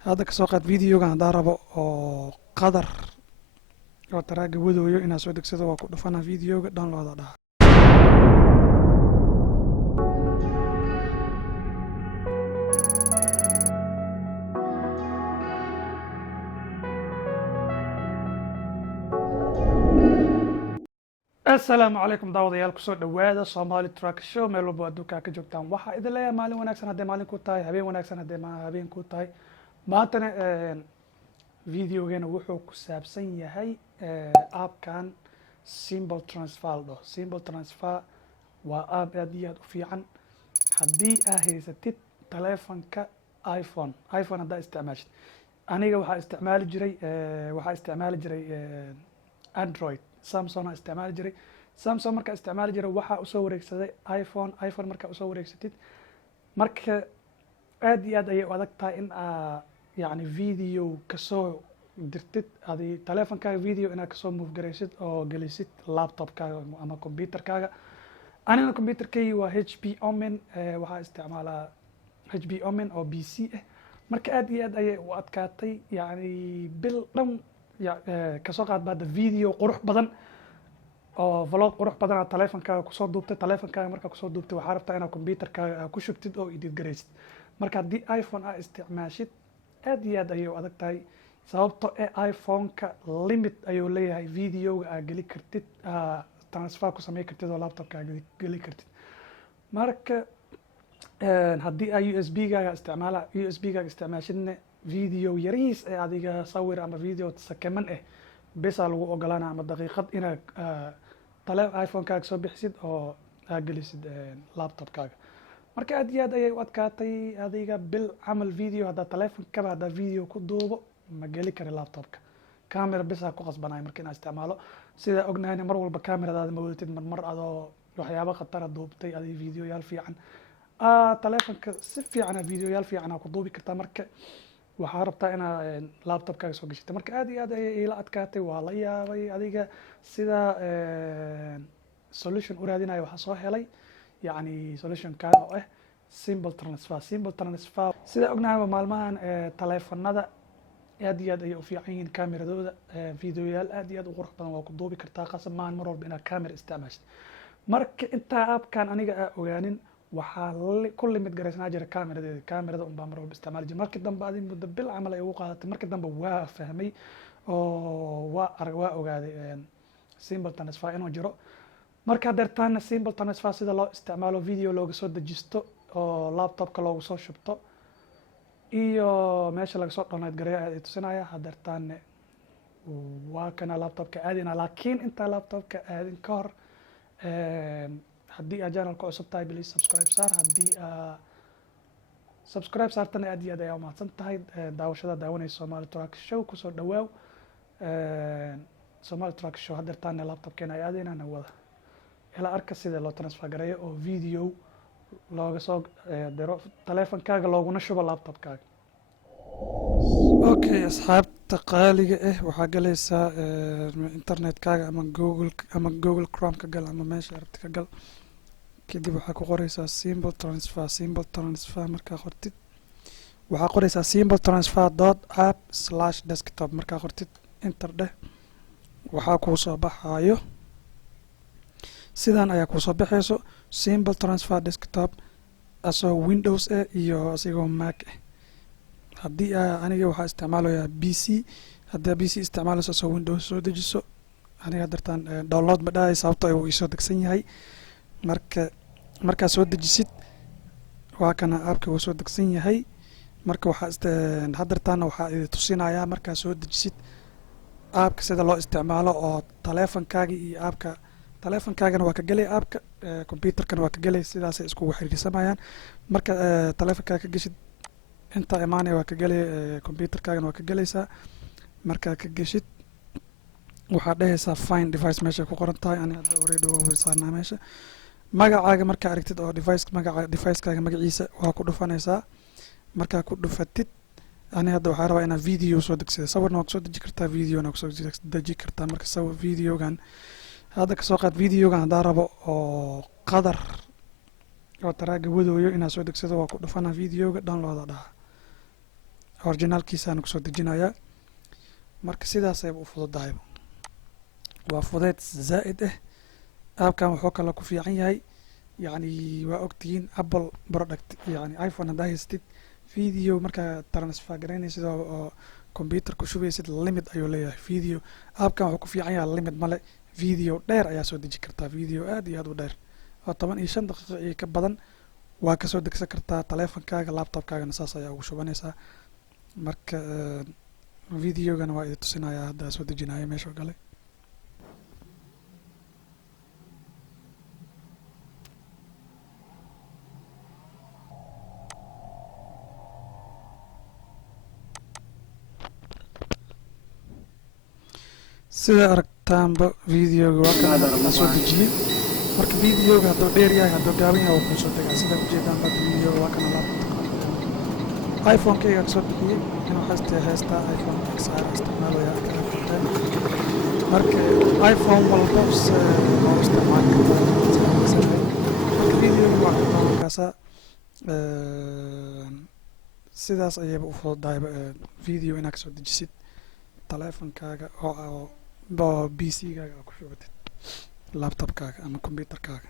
هذا كسوقات فيديو كان داربو أو قدر أو تراجع ودويو إن أسودك سيدا وكل فنا فيديو داونلود ده. السلام عليكم داوديال كسو دواada Somali Truck Show meel walba adduunka ka joogtaan waxa idin leeyahay maalin wanaagsan hadii maalin ku tahay habeen wanaagsan hadii habeen ku tahay maantana videogeena wuxuu ku saabsan yahay app-kan Simple Transfer Simple Transfer waa app aad iyo aad u fiican hadii aad haysatid taleefanka iPhone hadda isticmaashid aniga waxaa isticmaali jiray Android Samsung isticmaali jiray Samsung marka isticmaali jiray waxa uu soo wareegsaday iPhone marka uu soo wareegsatid marka aad iyo aad ayay u adag tahay in yani video ka soo dirtid adii taleefankaaga video inaad ka soo move gareysid oo gelisid laptopkaaga ama computerkaaga anina computerkayga waa HP Omen waxa isticmaalaa HP Omen oo PC ah marka aad iyo aad ayay u adkaatay yani bil dhan kasoo qaad baad video qurux badan oo vlog qurux badan aad taleefankaaga ku soo duubtay taleefankaaga marka ku soo duubtay waxa rabtaa inaad computerkaaga ku shubtid oo edit gareysid marka hadii iPhone aad isticmaashid aad iyo aad ayay u adag tahay sababtoo iPhone-ka limit ayuu leeyahay videoga aad geli kartid transfer ku sameey kartid oo laptopkaaga geli kartid marka hadii ay USB-gaaga isticmaashidna video yariis ee adiga sawir ama video sakaman besa lagu ogolaana ama daqiiqad inaad iPhone-kaaga soo bixisid oo aad gelisid laptopkaaga marka aad iyo aad ayay u adkaatay adiga bil camal video hadda taleefankaba hadda video ku duubo ma geli karo laptopka camera besa ku qasbanay marka inaad isticmaalo sida ognahay mar walba cameradaada ma wadatid mar adoo waxyaabo khatar ah duubtay adiga video yaal fiican taleefanka si fiican video yaal fiican ku duubi kartaa marka waxaa rabtaa inaad laptopkaaga soo gashito marka aad iyo aad ayay ila adkaatay waa la yaabay adiga sida solution u raadinayo waxaa soo helay yani solution-kan oo ah Simple Transfer sida ognahay maalmahan taleefanada aad iyo aad ayay u fiican yihiin kameradooda videoyaal aad iyo aad u qurux badan waa ku duubi kartaa qasab maahan mar walba inaad camera isticmaashid marka intaa app-kan aniga ogaanin waxaa ku limit gareysnaa jira kamerada un baa mar walba isticmaali jiray markii dambe adii muddo bil camal ay ugu qaadatay markii dambe waa fahmay oo waa ogaaday Simple Transfer inuu jiro marka deertaana Simple Transfer sida loo isticmaalo video looga soo dejisto oo laptopka loogu soo shubto iyo meesha laga soo download gareeyo ay tusinaya hadeertaana waa kana laptopka aadina laakiin inta laptopka aadin ka hor haddii aad channelka cusub tahay please subscribe saar haddii subscribe saartana aad iyo aad ayaa u mahadsan tahay daawashada daawanaysa Somali Truck Show kusoo dhawaaw Somali Truck Show hadeertaana laptopkeena ay aadinana wada ila arka sida loo transfer gareeyo oo video looga soo diro taleefankaaga looguna shubo laptopkaaga okay asxaabta qaaliga waxaa galaysaa internetkaaga ama Google Chrome ka gal ama meesha aragti ka gal kadib waxaa ku qoraysaa Simple Transfer markaa qortid waxaa qoraysaa simpletransfer.app/desktop markaa qortid enter dheh waxaa kuu soo baxayo sidan ayaa kuu soo baxayso Simple Transfer Desktop asoo Windows iyo asigoo Mac haddii aniga waxaa isticmaalayaa PC haddii PC isticmaalayso asoo Windows soo dejiso aniga dartaan download ma dhahay sababtoo uu isoo degsan yahay markaa soo dejisid waa kana app-ka uu soo degsan yahay marka waxaa hadeertaana waxaa idin tusinayaa markaa soo dejisid app-ka sida loo isticmaalo oo taleefankaaga iyo app-ka taleefankaagana waa ka gelay app-ka computerkana waa ka gelay sidaasay iskugu xiriirsamayaan marka taleefankaaga ka geshid inta imaanaya waa ka gelay computerkaagana waa ka gelaysaa markaa ka geshid waxaa dhehaysaa find device meesha ku qoran tahay ani hadda already waa weysaanaa meesha magacaaga markaa aragtid oo device-kaaga magaciisa waa ku dhufanaysaa markaa ku dhufatid ani hadda waxaa rabaa inaad video soo degsida sawirna waa kusoo deji kartaa videona waa kusoo deji kartaa marka sawir videogan hadda kasoo qaad videogan haddaa rabo oo qadar oo taraaga wadooyo inaad soo degsado waa ku dhufana videoga download dhaha originalkiisaan kusoo dejinayaa. marka sidaas ayay u fududahay, waa fudeed zaa'id ah. aabkan wuxuu kale ku fiican yahay yani waa ogtihiin Apple product yani iPhone haddaa haystid video markaa transfer garaynaysid oo computer ku shubaysid limit ayuu leeyahay video. aabkan wuxuu ku fiican yahay limit male, video dheer ayaa soo deji kartaa, video aad iyo aad u dheer oo 15 daqiiqo iyo ka badan waa kasoo degsan kartaa taleefankaaga, laptopkaagana saas ayaa ugu shubanaysaa. marka videogana waa idin tusinayaa hadda soo dejinayo meesha galay. sida aragtaanba videoga waa kan la soo dejiyey. marka videoga hadduu dheer yahay hadduu gaaban yahay wuu soo degaa. sida ujeedaanba videoga waa kan iPhone-kayga kasoo bixiyey inuu haystaa iPhone XR isticmaalaya marka iPhone walba loo isticmaali kartaa. marka videoga waa kaasa sidaas ayayba u fududahay video inaad kasoo dejisid taleefankaaga oo PC-gaaga aad ku shubatid laptopkaaga ama computerkaaga.